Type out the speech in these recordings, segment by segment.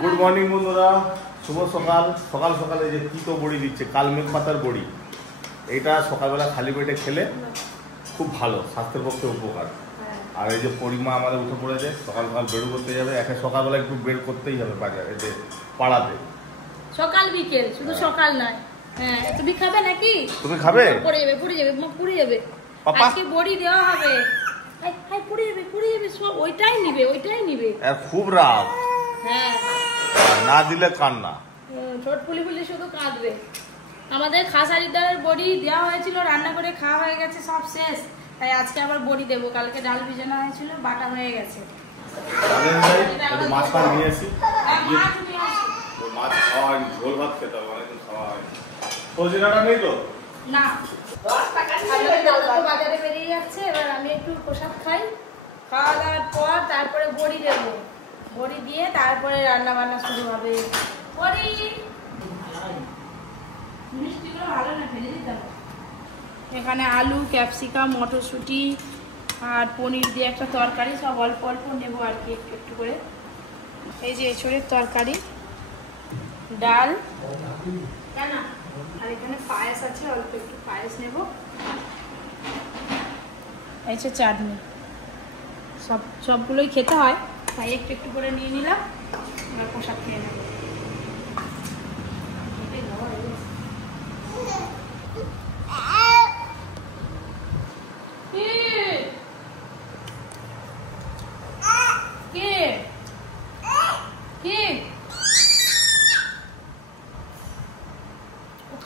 Good morning বন্ধুরা, শুভ সকাল। সকাল সকালে যে তিতো বড়ি দিচ্ছে, কালমেঘ পাতার বড়ি, এটা সকালবেলা খালি পেটে খেলে খুব ভালো, স্বাস্থ্যের পক্ষে উপকার। আর এই যে পরিমা আমাদের উঠে পড়েছে, সকাল সকাল বের করতে যাবে। একে সকালবেলা একটু বের করতেই হবে বাজারে, এই যে পাড়াতে। সকাল বিকেল, শুধু সকাল নয়। হ্যাঁ, তুমি খাবে নাকি? তুমি খাবে? পড়ে যাবে, পড়ে যাবে, মুখ পুড়ে যাবে। আজকে বড়ি দেওয়া হবে। হাই পুড়ে যাবে, পুড়ে যাবে, সব ওইটাই নিবে, ওইটাই নিবে। খুব রাগ। হ্যাঁ, না দিলে কান্না। ছোট পুলি পুলি শুধু কাঁদবে। আমাদের খাসারি ডালের বড়ি দেওয়া হয়েছিল, রান্না করে খাওয়া হয়ে গেছে, সব শেষ। তাই আজকে আবার বড়ি দেবো। কালকে ডাল ভিজানো হয়েছিল, বাটা হয়ে গেছে। মাছ নিয়ে আসি, মাছ নিয়ে আসি। মাছ খাওয়া হয়নি, ঝোল ভাত খেতে হবে, অনেকদিন খাওয়া হয়নি। সজনাটা নেই তো? না, বাজারে বেরিয়ে যাচ্ছে। এবার আমি একটু প্রসাদ খাই, খাওয়া দাওয়ার পর তারপরে বড়ি দেবো। বড়ি দিয়ে তারপরে রান্না বান্না শুরু হবে। বড়ি মিষ্টিগুলো ভালো না, ফেলে দিতাম। এখানে আলু, ক্যাপসিকাম, মটরশুঁটি আর পনির দিয়ে একটা তরকারি, সব অল্প অল্প নেবো আর কি, একটু একটু করে। এই যে এঁচড়ের তরকারি, ডাল, কেন, আর এখানে পায়েস আছে, অল্প একটু পায়েস নেব। এই যে চাটনি, সবগুলোই খেতে হয়, তাই একটু একটু করে নিয়ে নিলাম। এবার প্রসাদ খেয়ে নেব।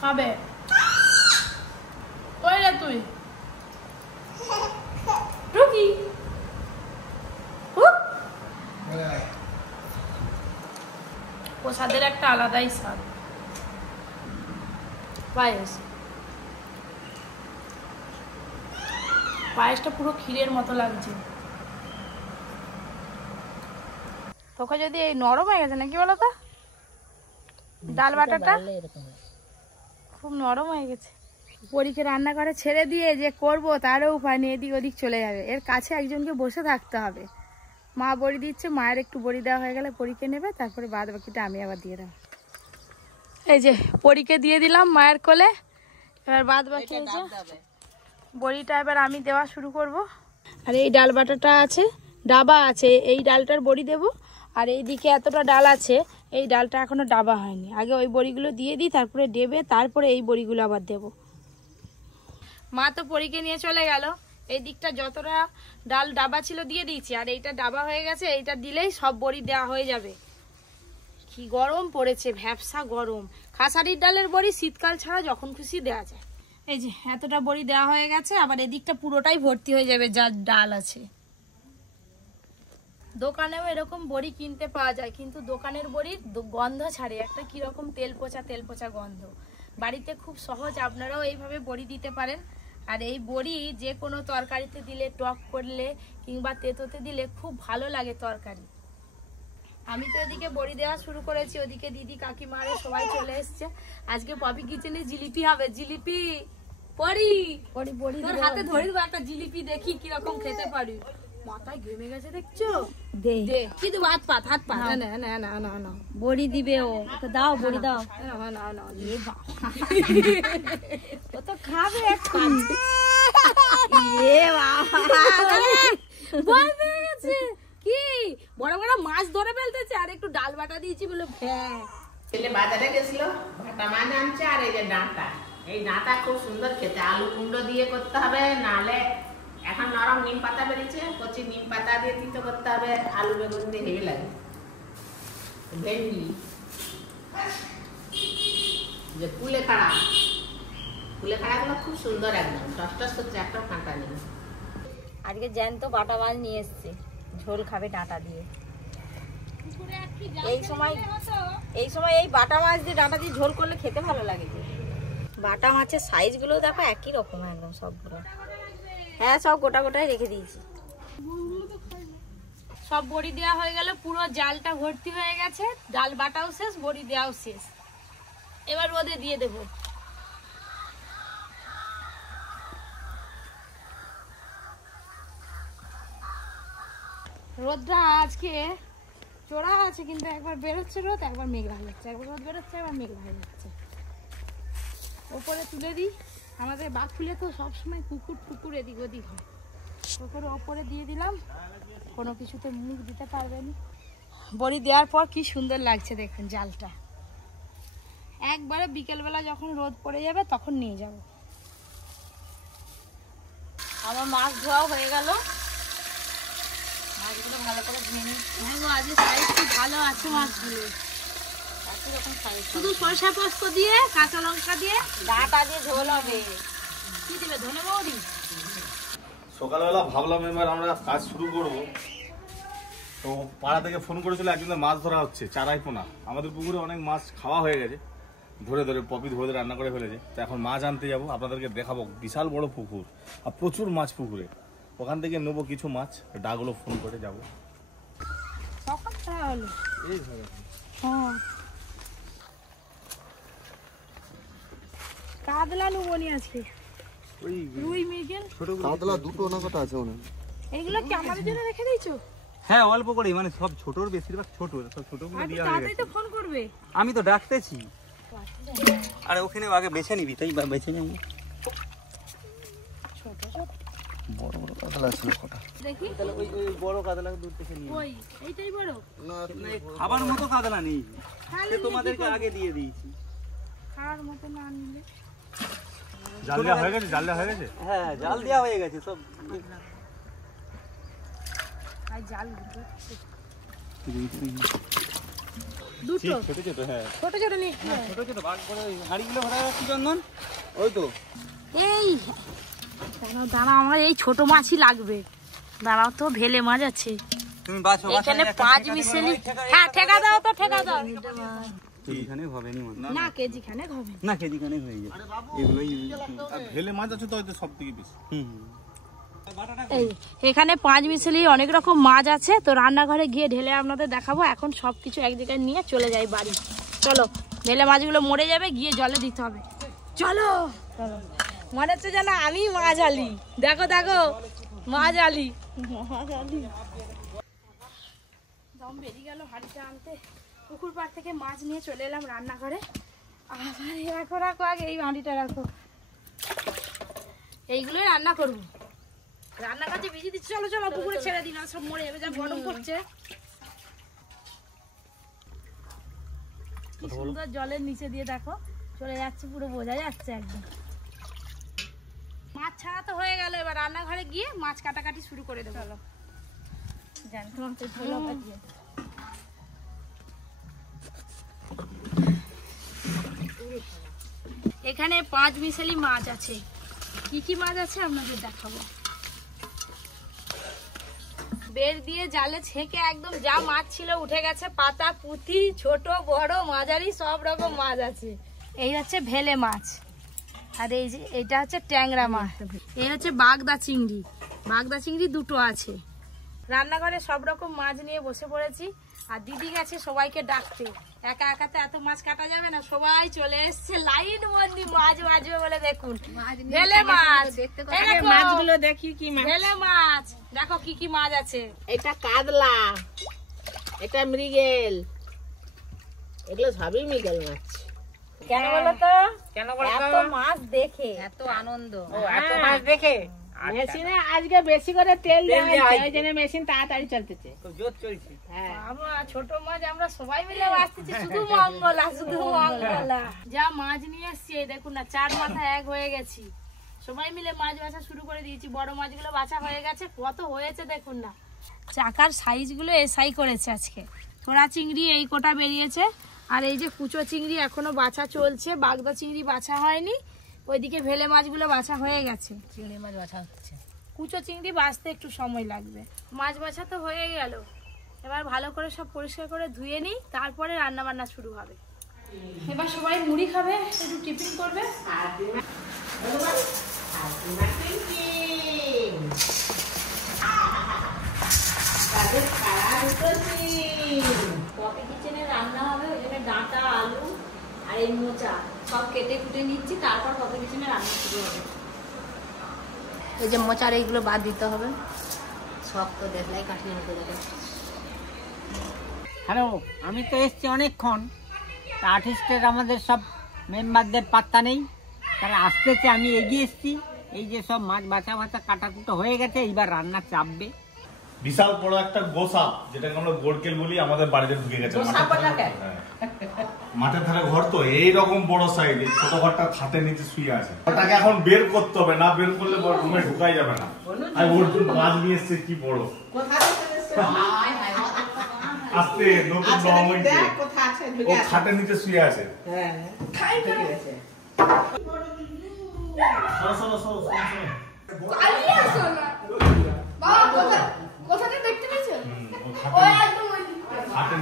খাবে কই রে তুই? রুকি প্রসাদের একটা আলাদাই স্বাদ। পায়েসটা পুরো ক্ষীরের মতো লাগছে। তোকে যদি এই নরম হয়ে গেছে নাকি বলো তো, ডাল বাটাটা খুব নরম হয়ে গেছে। পরীকে রান্না করে ছেড়ে দিয়ে যে করবো তারও উপায় নেই, এদিক ওদিক চলে যাবে। এর কাছে একজনকে বসে থাকতে হবে। মা বড়ি দিচ্ছে, মায়ের একটু বড়ি দেওয়া হয়ে গেলে পরীকে নেবে, তারপরে বাদ বাকিটা আমি আবার দিয়ে দেবো। এই যে পরীকে দিয়ে দিলাম মায়ের কোলে, এবার বাদ বাকি বড়িটা এবার আমি দেওয়া শুরু করব। আর এই ডাল বাটাটা আছে, ডাবা আছে, এই ডালটার বড়ি দেব। আর এইদিকে এতটা ডাল আছে, এই ডালটা এখনো ডাবা হয়নি। আগে ওই বড়িগুলো দিয়ে দিই, তারপরে দেবে, তারপরে এই বড়িগুলো আবার দেব। মা তো পরীকে নিয়ে চলে গেল। এই দিকটা যতটা ডাল ডাবা ছিল দিয়ে দিয়েছি, আর এইটা ডাবা হয়ে গেছে, এইটা দিলেই সব বড়ি দেওয়া হয়ে যাবে। কি গরম পড়েছে, ভ্যাপসা গরম। খাসারির ডালের বড়ি শীতকাল ছাড়া যখন খুশি দেওয়া যায়। এই যে এতটা বড়ি দেওয়া হয়ে গেছে, আবার এদিকটা পুরোটাই ভর্তি হয়ে যাবে যা ডাল আছে। দোকানেও এরকম বড়ি কিনতে পাওয়া যায়, কিন্তু দোকানের বড়ির গন্ধ ছাড়ে একটা কিরকম তেল পচা গন্ধ। বাড়িতে খুব সহজ, আপনারাও এইভাবে বড়ি দিতে পারেন। আর এই বড়ি যে কোনো তরকারিতে দিলে, টক করলে কিংবা তেঁতোতে দিলে খুব ভালো লাগে তরকারি। আমি তো এদিকে বড়ি দেওয়া শুরু করেছি, ওদিকে দিদি কাকিমারে সবাই চলে এসছে। আজকে পপি কিচেনে জিলিপি হবে। জিলিপি বড়ি বড়ি তোর হাতে ধরে দেবো একটা জিলিপি, দেখি কিরকম খেতে পারি। মাথায় ঘেমে গেছে দেখছো? দে কিন্তু হাত পাত না না না না না না বড়ি দিবে ও, ওকে দাও বড়ি দাও। না না না ও তো খাবে এখন। এ বাবা ভয় পেয়ে গেছে। কি বড় বড় মাছ ধরে ফেলতেছে, আর একটু ডাল বাটা দিয়েছি বলে ছেলে বাজারে গেছিল, ভাটা মাছ আনছে। আর এই যে ডাঁটা, এই ডাঁটা খুব সুন্দর খেতে, আলু কুমড়ো দিয়ে করতে হবে, নাহলে এখন নরম নিম পাতা বেরিয়েছে, কচি নিম পাতা দিয়ে তিতো করতে হবে, আলু বেগুন দিয়ে হেভি লাগে। ভেন্ডি, যে কুলেখাড়া গুলো খুব সুন্দর, একদম টস করছে, একটা কাঁটা নেই। আজকে জ্যান্ত বাটা মাছ নিয়ে এসছে, ঝোল খাবে ডাঁটা দিয়ে। এই সময় এই বাটা মাছ দিয়ে ডাঁটা দিয়ে ঝোল করলে খেতে ভালো লাগে। বাটা মাছের সাইজগুলো দেখো একই রকম একদম সবগুলো। হ্যাঁ, সব গোটা গোটাই রেখে দিয়েছি। সব বড়ি দেওয়া হয়ে গেল, পুরো জালটা ভর্তি হয়ে গেছে। ডাল বাটাও শেষ, বড়ি দেওয়াও শেষ। এবার রোদে দিয়ে দেবো। রোদটা আজকে চোরা আছে কিন্তু একবার বেরোচ্ছে রোদ, একবার মেঘলা হয়ে যাচ্ছে, একবার রোদ বেরোচ্ছে, একবার মেঘলা হয়ে যাচ্ছে। ওপরে তুলে দিই, আমাদের বাঘফুলে তো সবসময় পুকুর টুকুর এদিক ওদিক হয়, ওপরে ওপরে দিয়ে দিলাম, কোনো কিছুতে মুখ দিতে পারবে না। বড়ি দেওয়ার পর কি সুন্দর লাগছে দেখুন জালটা। একবারে বিকেলবেলা যখন রোদ পড়ে যাবে তখন নিয়ে যাব। আমার মাছ ধোয়াও হয়ে গেল, মাছগুলো ভালো করে ধুয়ে নিই। হ্যাঁ গো, আজকে সাইজ খুব ভালো আছে মাছগুলো, একই রকম সাইজ, শুধু সরষা পোস্ত দিয়ে কাঁচা লঙ্কা দিয়ে ডাঁটা দিয়ে ঝোল হবে। কি দেবে, ধনে মৌরি? সকালবেলা ভাবলাম এবার আমরা কাজ শুরু করব, তো পাড়া থেকে ফোন করেছিল একজনের মাছ ধরা হচ্ছে চারাই পোনা। আমাদের পুকুরে অনেক মাছ খাওয়া হয়ে গেছে, ধরে ধরে পপি ধরে ধরে রান্না করে ফেলেছে। তো এখন মাছ আনতে যাবো, আপনাদেরকে দেখাবো। বিশাল বড় পুকুর আর প্রচুর মাছ পুকুরে, ওখান থেকে নেবো কিছু মাছ। ডাকলো ফোন করে যাবো। কখন খাওয়া হলো? এই ধরো হ্যাঁ, কাতলা নুবনি আজকে, ওই রুই মৃগেল। ছোট কাতলা দুটো না কটা আছে মনে হয়। এইগুলো কি আমাদের জন্য রেখে দিয়েছো? হ্যাঁ অল্প করে, মানে সব ছোটর বেশিরভাগ ছোট, সব ছোটগুলো আর দেওয়া হয়ে তাড়াতাড়ি গেছে। তো ফোন করবে। আমি তো ডাকতেছি, আরে ওখানে আগে বেছে নিবি, তাই বেছে নেব। ছোট ছোট বড় বড় কাতলা ছিল কটা, দেখি, তাহলে ওই ওই বড় কাতলা দূর থেকে নিয়ে ওই এইটাই বড়। খাবার মতো কাতলা নেই, খালি সে তোমাদেরকে আগে দিয়ে দিয়েছি। খাওয়ার মতো না নিলে জাল দেওয়া হয়ে গেছে, জাল দেওয়া হয়ে গেছে। হ্যাঁ জাল দেওয়া হয়ে গেছে সব। আর জাল দুটো ছোট ছোট, হ্যাঁ ছোট ছোট নিয়ে ছোট ছোট ভাগ করে হাঁড়িগুলো ভরা যাচ্ছে চন্দন, ওই তো। এই দাঁড়াও দাঁড়াও, আমার এই ছোট মাছই লাগবে। দাঁড়াও তো, ভেলে মাছ আছে তুমি বাছো, এখানে, 5 মিশালি। হ্যাঁ ঠেকা দাও তো, ঠেকা দাও। কেজিখানে হবে নি মনে হয়। না কেজি খানে হবে না, কেজিখানে হয়ে যাবে এগুলোই। ভেলে মাছ আছে তো হয়তো সব থেকে বেশি। এই এখানে 5 মিশালি অনেক রকম মাছ আছে। তো রান্নাঘরে গিয়ে ঢেলে আপনাদের দেখাবো। এখন সবকিছু এক জায়গায় নিয়ে চলে যাই বাড়ি। চলো, ঢেলে মাছগুলো মরে যাবে, গিয়ে জলে দিতে হবে। চলো চলো, মনে হচ্ছে যেন আমি মাছ আলি। দেখো দেখো, মাছ আলি, মাছ আলি। দম বেরিয়ে গেল হাঁড়িটা আনতে। পুকুর পাড় থেকে মাছ নিয়ে চলে এলাম রান্নাঘরে। আবার রাখো রাখো, আগে এই হাঁড়িটা রাখো। এইগুলোই রান্না করবো। রান্না কাজে ভিজিয়ে দিচ্ছি। চলো চলো, পুকুরে ছেড়ে দিন, সব মরে যাবে, যা গরম পড়ছে। কি সুন্দর জলের নিচে দিয়ে দেখো চলে যাচ্ছে, পুরো বোঝা যাচ্ছে একদম। মাছ ছাড়া তো হয়ে গেল, এবার রান্নাঘরে গিয়ে মাছ কাটাকাটি শুরু করে দেবো। চলো জানতাম তো ঝোলা বাজিয়ে। এখানে 5 মিশালি মাছ আছে। কি কি মাছ আছে আপনাদের দেখাবো। বের দিয়ে জালে ছেঁকে একদম যা মাছ ছিল উঠে গেছে। পাতা, পুঁটি, ছোট বড় মাঝারি সব রকম মাছ আছে। এই হচ্ছে ভেলে মাছ, আর এই যে এটা হচ্ছে ট্যাংরা মাছ। এই হচ্ছে বাগদা চিংড়ি। বাগদা চিংড়ি দুটো আছে। রান্নাঘরে সব রকম মাছ নিয়ে বসে পড়েছি। আর দিদি গেছে সবাইকে ডাকতে। একা একাতে এত মাছ কাটা যাবে না, সবাই চলে এসছে লাইন বন্দি মাছ বাজবে বলে। দেখুন ভেলে মাছ, মাছগুলো দেখি কি মাছ। ভেলে মাছ দেখো কি কি মাছ আছে। এটা কাতলা, এটা মৃগেল, এগুলো সবই মৃগেল মাছ। কেন বলো তো? কেন এত মাছ দেখে এত আনন্দ। ও এত মাছ দেখে মেশিনে আজকে বেশি করে তেল দেওয়া হয়েছে, ওই জন্য মেশিন তাড়াতাড়ি চলতেছে। খুব জোর চলছে। হ্যাঁ, আমরা ছোট মাছ আমরা সবাই মিলে আসতেছি, শুধু মঙ্গলা, শুধু মঙ্গলা। যা মাছ নিয়ে আসছি এই দেখুন না, 4 মাথায় এক হয়ে গেছি। সবাই মিলে মাছ বাছা শুরু করে দিয়েছি। বড় মাছগুলো বাছা হয়ে গেছে, কত হয়েছে দেখুন না। চাকার সাইজগুলো এসাই করেছে আজকে। থোড়া চিংড়ি এই কোটা বেরিয়েছে, আর এই যে কুচো চিংড়ি এখনো বাছা চলছে। বাগদা চিংড়ি বাছা হয়নি, ওইদিকে ভেলে মাছগুলো বাছা হয়ে গেছে। চিংড়ি মাছ বাছা হচ্ছে। কুচো চিংড়ি বাছতে একটু সময় লাগবে। মাছ বাছা তো হয়ে গেল, এবার ভালো করে সব পরিষ্কার করে ধুয়ে নিই, তারপরে রান্না বান্না শুরু হবে। এবার সবাই মুড়ি খাবে, একটু টিফিন করবে। পপি কিচেনে রান্না হবে, ওই জন্য ডাঁটা, আলু আর এই মোচা সব কেটে কুটে নিচ্ছি, তারপর পপি কিচেনে রান্না শুরু হবে। এই যে মোচার এইগুলো বাদ দিতে হবে, শক্ত দেখলাই কাঠিয়ে নিতে যাবে। হ্যালো, আমি তো এসছি অনেকক্ষণ, তা আর্টিস্টের আমাদের সব মেম্বারদের পাত্তা নেই, তারা আসতেছে, আমি এগিয়ে এসছি। এই যে সব মাছ বাছা বাছা কাটাকুটো হয়ে গেছে, এইবার রান্না চাপবে। বিশাল বড় একটা গোসাপ, যেটাকে আমরা গোড়কেল বলি, আমাদের বাড়িতে ঢুকে গেছে। মাঠের ধারে ঘর তো এইরকম বড় সাইজ, ছোট ঘরটা খাটের নিচে শুয়ে আছে। ওটাকে এখন বের করতে হবে, না বের করলে রুমে ঢুকাই যাবে না। আর অর্জুন মাছ নিয়ে এসছে, কি বড় আস্তে নতুন রং হয়েছে, ও খাটের নিচে শুয়ে আছে। খাটের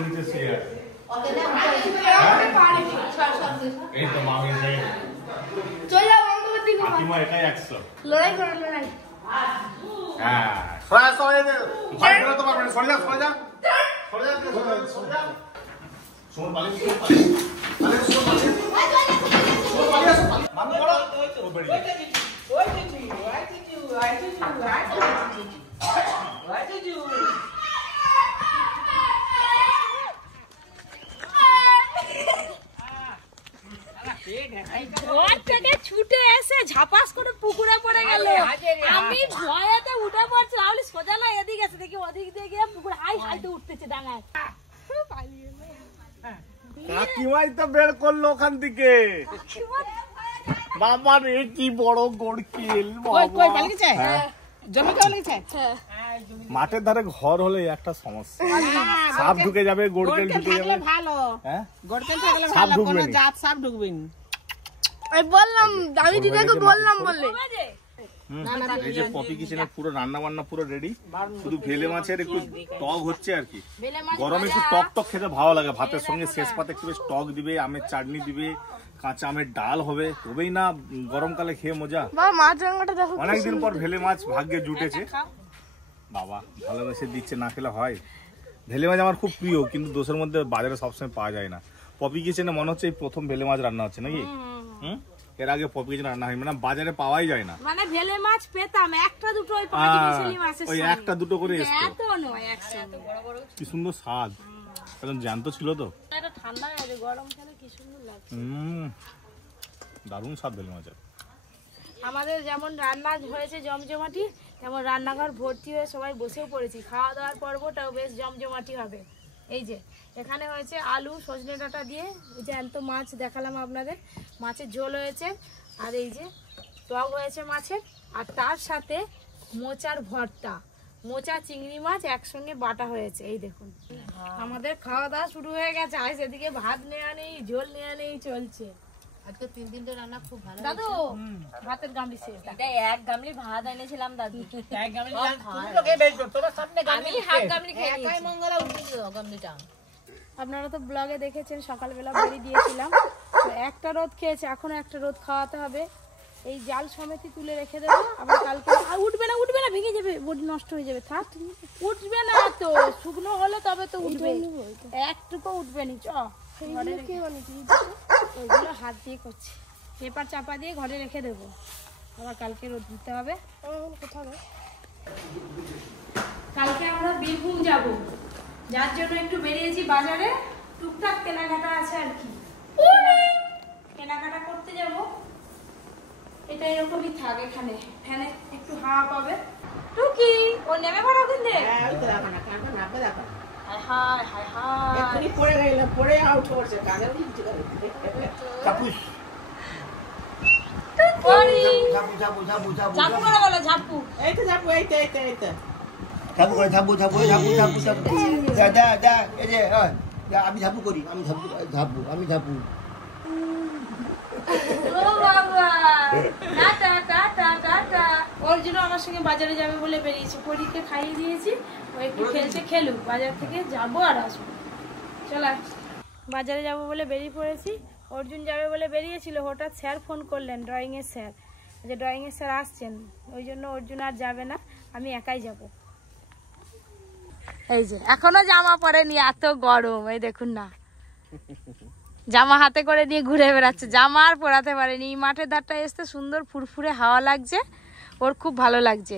নিচে শুয়ে আছে। এই তো মামি কাকিমা একাই 100 লড়াই করো, লড়াই। হ্যাঁ, সরে যা, ভাই বেরোতে পারবে না, সরে যা, সরে যা, সরে যা, সরে যা। শোন পালিয়ে, শোন পালিয়ে, আরে শোন পালিয়ে, শোন পালিয়ে, মামি বড় ও বেরিয়ে যা। ঘর থেকে ছুটে এসে ঝাপাস করে পুকুরে পড়ে গেল। আমি ভয়েতে উঠে পড়ছি, আমি সোজা না এদিকে আছে, দেখি ওদিক দিয়ে গিয়ে পুকুরে হাই হাইতে উঠতেছে ডাঙায়। কাকিমাই তো বের করলো ওখান থেকে। বাবা রে, কি বড় গোড়কেল! মাঠের ধারে ঘর হলে একটা সমস্যা, সাপ ঢুকে যাবে, গোড়কেল ঢুকে যাবে। ভালো, গোড়কেল থাকলে সাপ ভালো, ঢুকবে কোনো না। জাত সাপ ঢুকবে না। আমি বললাম, আমি দিদাকে বললাম বললে। এই যে পপি কিচেনের পুরো রান্না বান্না পুরো রেডি, শুধু ভেলে মাছের একটু টক হচ্ছে আর কি। গরমে একটু টক টক খেতে ভালো লাগে, ভাতের সঙ্গে শেষ পাতে একটু বেশ টক দিবে, আমের চাটনি দিবে, কাঁচা আমের ডাল হবে, তবেই না গরমকালে খেয়ে মজা। বাবা মাছ রান্নাটা দেখো, অনেকদিন পর ভেলে মাছ ভাগ্যে জুটেছে। বাবা ভালোবেসে দিচ্ছে, না খেলে হয়। ভেলে মাছ আমার খুব প্রিয়, কিন্তু দোষের মধ্যে বাজারে সবসময় পাওয়া যায় না। পপি কিচেনে মনে হচ্ছে এই প্রথম ভেলে মাছ রান্না হচ্ছে নাকি? এর আগে পপি কিচেনে রান্না হয়, মানে বাজারে পাওয়াই যায় না। মানে ভেলে মাছ পেতাম একটা দুটো, ওই পাঁচ মিশালি মাছের ওই একটা দুটো করে এসছে, এত নয়, একসাথে বড় বড়। কি সুন্দর স্বাদ, কারণ জ্যান্ত ছিল তো। এটা ঠান্ডা হয়ে গেছে, গরম খেলে কি সুন্দর লাগছে। দারুণ স্বাদ ভেলে মাছের। আমাদের যেমন রান্না হয়েছে জমজমাটি, তেমন রান্নাঘর ভর্তি হয়ে সবাই বসেও পড়েছি। খাওয়া দাওয়ার পর্বটাও বেশ জমজমাটি হবে। এই যে এখানে হয়েছে আলু সজনে ডাঁটা দিয়ে, ওই যে জ্যান্ত মাছ দেখালাম আপনাদের, মাছের ঝোল হয়েছে, আর এই যে টক হয়েছে মাছের, আর তার সাথে মোচার ভর্তা, মোচা চিংড়ি মাছ একসঙ্গে বাটা হয়েছে। এই দেখুন, আমাদের খাওয়া দাওয়া শুরু হয়ে গেছে। আর সেদিকে ভাত নেওয়া নেই, ঝোল নেওয়া নেই, চলছে। আজকে 3 দিন ধরে রান্না খুব ভালো। দাদু ভাতের গামলি শেষ। এটা এক গামলি ভাত এনেছিলাম দাদু। এক গামলি তুমি তো খেয়ে বেশ, তোমার সামনে আমি হাফ গামলি খেয়ে নিয়েছি। মঙ্গলা উঠেছিল গামলিটা। আপনারা তো ব্লগে দেখেছেন সকালবেলা বড়ি দিয়েছিলাম, তো একটা রোদ খেয়েছে, এখনো একটা রোদ খাওয়াতে হবে। এই জাল সমেতি তুলে রেখে দেবো, আবার কালকে উঠবে না, উঠবে না, ভেঙে যাবে, বডি নষ্ট হয়ে যাবে। থাক, উঠবে না তো, শুকনো হলে তবে তো উঠবে, একটুকু উঠবে নি। ওইগুলো হাত দিয়ে করছি, পেপার চাপা দিয়ে ঘরে রেখে দেবো, আবার কালকে রোদ দিতে হবে। কোথাও কালকে আমরা বীরভূম যাব, যার জন্য একটু বেরিয়েছি বাজারে, টুকটাক কেনাকাটা আছে আর কি, কেনাকাটা করতে যাব। এটা এরকমই থাক, এখানে ফ্যানে একটু হাওয়া পাবে। টুকি ও নেমে পড়া কিন্তু, ওই তো দেখো না, কাকে নাপে দেখো। হায় হায় হায় হায়, এক্ষুনি পড়ে গেল, পড়ে আউট করছে, কাকে উঠছে করে। কাপুস পড়ি ঝাপু ঝাপু ঝাপু ঝাপু ঝাপু করে বলো, ঝাপু। এই তো যাবো, এই তো, এই তো, এই তো। ঝাপু করে ঝাপু ঝাপু ঝাপু ঝাপু ঝাপু যা যা যা, এই যে যা, আমি ঝাপু করি, আমি ঝাপু ঝাপু আমি ঝাপু। ও বাবা, টাটা টাটা টাটা। অর্জুন আমার সঙ্গে বাজারে যাবে বলে বেরিয়েছে, পরীকে খাইয়ে দিয়েছি, ও একটু খেলছে, খেলুক, বাজার থেকে যাবো আর আসবো। চল বাজারে যাব বলে বেরিয়ে পড়েছি। অর্জুন যাবে বলে বেরিয়েছিল, হঠাৎ স্যার ফোন করলেন, ড্রয়িংয়ের স্যার, যে ড্রয়িংয়ের স্যার আসছেন, ওই জন্য অর্জুন আর যাবে না, আমি একাই যাব। এই যে এখনো জামা পরেনি, এত গরম, এই দেখুন না, জামা হাতে করে নিয়ে ঘুরে বেড়াচ্ছে, জামা আর পরাতে পারেনি। মাঠের ধারটা এসতে সুন্দর ফুরফুরে হাওয়া লাগছে, ওর খুব ভালো লাগছে।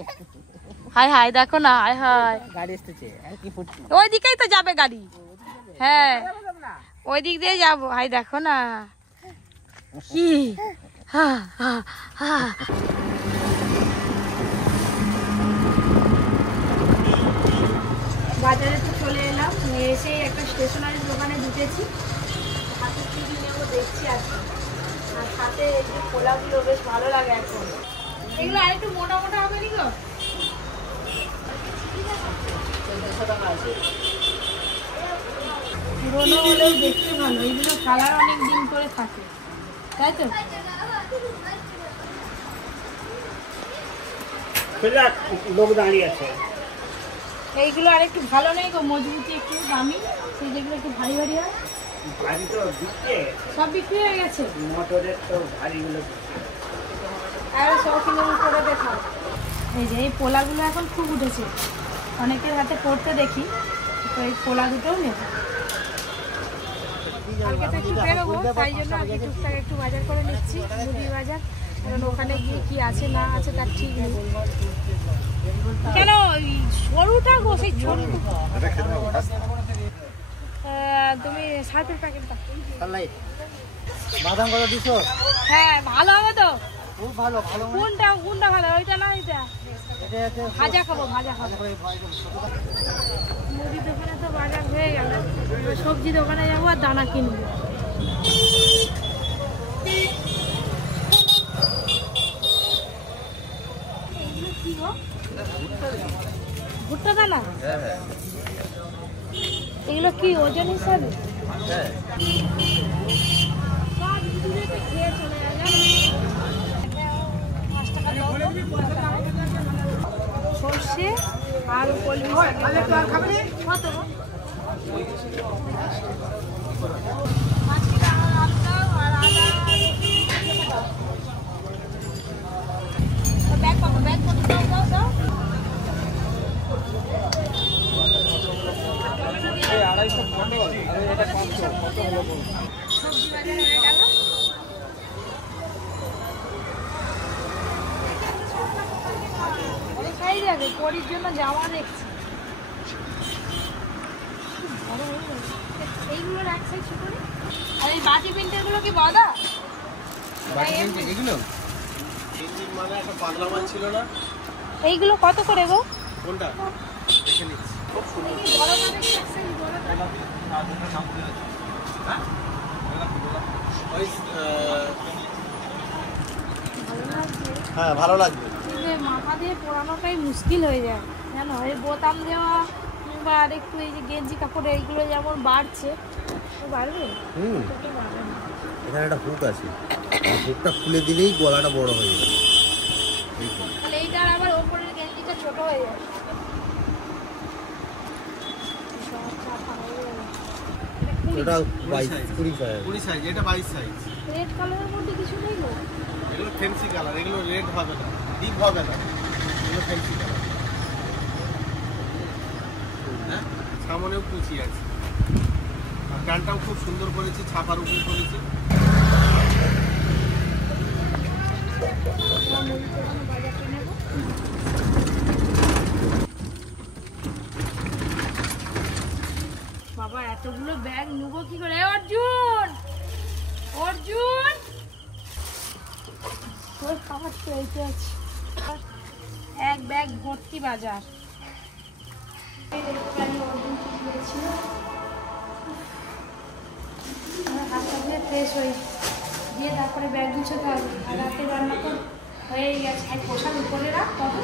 হাই হাই দেখো না, হাই হাই, গাড়ি এসেছে, আর কি ফুটছে। ওই দিকেই তো যাবে গাড়ি, হ্যাঁ ওই দিক দিয়ে যাবো। হাই দেখো না কি বাজারে তো চলে এলাম, এসে একটা স্টেশনারি দোকানে ঢুকেছি, হাতে কি নেবো দেখছি আর সাথে এই যে কলাগুলো বেশ ভালো লাগে এখন। এগুলো আর একটু মোটা মোটা হবে নি গো? পুরোনো হলেও দেখতে ভালো, এইগুলো কালার অনেক দিন করে থাকে, তাই তো? লোক দাঁড়িয়ে আছে। এইগুলো আর একটু ভালো নেই গো, মজবুতি একটু দামি, সেই যেগুলো একটু ভারী ভারী হয়। ভারী তো বিক্রি হয়ে গেছে, সব বিক্রি হয়ে গেছে। মোটরের তো ভারীগুলো আর 100 কিলো করে দেখাও। এই যে এই পোলাগুলো এখন খুব উঠেছে, অনেকের হাতে পড়তে দেখি, তো এই পোলা দুটোও নেব। কালকে তো একটু বেরোবো, তাই জন্য আজকে টুকটাক একটু বাজার করে নিচ্ছি, মুদি বাজার, কারণ ওখানে গিয়ে কি আছে না আছে তার ঠিক নেই। কেন ওই সরুটা গো, সেই ছোট তুমি সার্ফের প্যাকেটটা বাদাম কত দিছো? হ্যাঁ ভালো হবে তো। খুব ভালো। কোনটা কোনটা ভালো, ওইটা না এটা? ভাজা খাবো, ভাজা খাবো। মুদি দোকানে তো বাজার হয়ে গেল, সবজি দোকানে যাবো আর দানা কিনবো। কি গো, ভুট্টা দানা? এগুলো কি ওজন হিসাবে? সব দূরেতে খেয়ে চলে যাবে। 5 টাকা দাও তো। সর্ষে আর কলমি শাক কত গো? 5 টাকা আলু দাও আর আদা। ব্যাগ পাবো, ব্যাগ কত দাও দাও দাও। 250 সবজি বাজার হয়ে গেল। কোথায় যাবে? পরির জন্য জামা দেখছি, এইগুলোর এক সাইজ করে। আর এই বাটি প্রিন্টের গুলো কি বদা? এইগুলো কত করে গো? কোনটা দেখে নিচ্ছি। হ্যাঁ ভালো লাগবে। মাথা দিয়ে পরানোটাই মুশকিল হয়ে যায় জানো, এই বোতাম দেওয়া কিংবা আর একটু এই যে গেঞ্জি কাপড় এইগুলো যেমন বাড়ছে, বাড়বে? এখানে একটা হুক আছে, হুকটা খুলে দিলেই গলাটা বড় হয়ে যাবে। তাহলে এইটার আবার ওপরের গেঞ্জিটা ছোট হয়ে যায়। এটা 20 সাইজ, এটা 22 সাইজ। রেড কালারের মধ্যে কিছু নেই গো? এগুলো ফ্যান্সি কালার, এগুলো রেড হবে না, ডিপ হবে না, এগুলো ফ্যান্সি কালার। হ্যাঁ, সামনেও কুচি আছে, আর প্যান্টটাও খুব সুন্দর করেছে, ছাপার উপরে করেছে। বাবা এতগুলো ব্যাগ নেবো কি করে? অর্জুন, অর্জুন তোর খাবার তো এইতে আছে, এক ব্যাগ ভর্তি বাজার। হাতটা ধুয়ে ফ্রেশ হই, দিয়ে তারপরে ব্যাগ গুছোতে হবে। আর রাতে রান্না তো হয়েই গেছে, পোশাক উপরে রাখ তবে